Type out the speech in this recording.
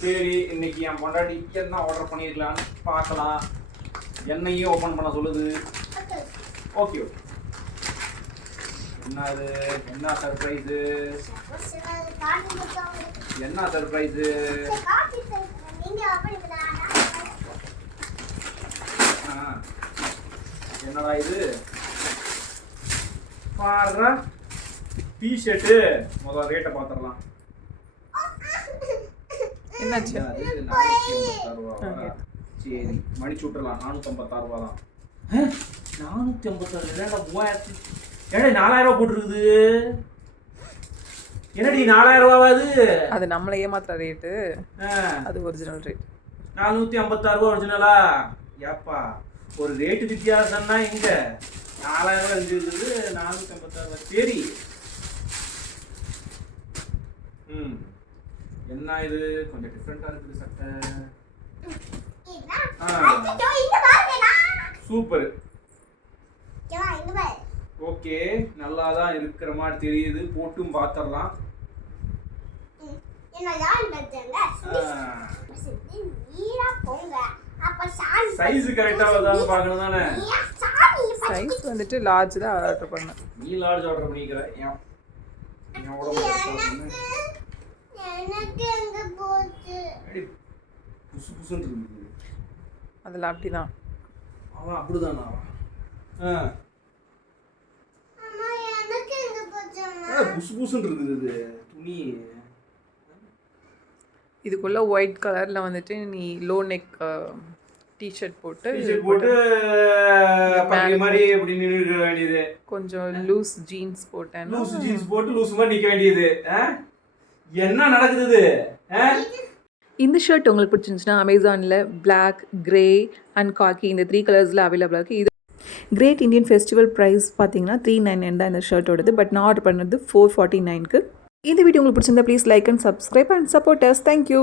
சரி இன்னைக்கு என் பொண்டாட்டி என்ன ஆர்டர் பண்ணியிருக்கலான்னு பார்க்கலாம். என்னையும் ஓப்பன் பண்ண சொல்லுது. ஓகே ஓகே என்ன என்ன சர்ப்ரைஸு என்ன சர்ப்ரைஸு என்னடா இது? பாடுற டிஷர்ட்டு முதல் ரேட்டை பார்த்துடலாம் என்னாச்சு? நானூத்தி? சரி மடிச்சு விட்டுறலாம் நானூற்றம்பத்தாறு ரூபா தான் நானூற்றி ஐம்பத்தாறு ஏடா மூவாயிரத்தி? ஏடா நாலாயிரம் ரூபா போட்டுருக்குது? என்னடி நாலாயிரம் ரூபாவா அது? அது நம்மளை ஏமாத்துற ரேட்டு. அது ஒரிஜினல் ரேட் நானூற்றி ஐம்பத்தாறு ரூபா ஒரிஜினலா ஏப்பா ஒரு ரேட்டு வித்தியாசம்னா எங்க? நாலாயிரம் ரூபா இங்க இருக்குது நானூற்றி ஐம்பத்தாறு ரூபா சரி என்ன இது? கொஞ்சம் டிஃப்ரெண்ட்டாக இருக்குது சட்டை. சூப்பர். ஓகே நல்லா தான் இருக்கிற மாதிரி தெரியுது. போட்டும் பார்த்துடலாம் சைஸ் கரெக்டாக வருதான்னு பார்க்கணும் தானே? சைஸ் வந்துட்டு லார்ஜ் தான் ஆர்டர் பண்ணேன். நீ லார்ஜ் ஆர்டர் பண்ணிக்கிற. ஏன்? அடி, புசு புசுன்னு இருக்குது அதில் அப்படிதான். அவன் அப்படிதானா? ஆ. புசு புசுன்னு இருக்குது இது துணி. இதுக்குள்ள ஒயிட் கலர்ல வந்துட்டு நீ லோ நெக் டிஷர்ட் போட்டு போட்டு மாதிரி இப்படி நின்றுக்க வேண்டியது. கொஞ்சம் லூஸ் ஜீன்ஸ் போட்டேன் லூஸ் ஜீன்ஸ் போட்டு லூஸ் மாதிரி நிக்க வேண்டியது? என்ன நடக்குது? இந்த ஷர்ட் உங்களுக்கு பிடிச்சிருந்துச்சுன்னா அமேசானில் பிளாக் கிரே அண்ட் காக்கி இந்த த்ரீ கலர்ஸில் அவைலபிளாக இருக்குது இது கிரேட் இந்தியன் ஃபெஸ்டிவல் ப்ரைஸ் பார்த்தீங்கன்னா த்ரீ நைன் நைன் தான் இந்த ஷர்ட்டோடது பட் நான் ஆர்டர் பண்ணது ஃபோர் ஃபார்ட்டி நைனுக்கு இந்த வீடியோ உங்களுக்கு பிடிச்சிருந்தா please like and subscribe and support us thank you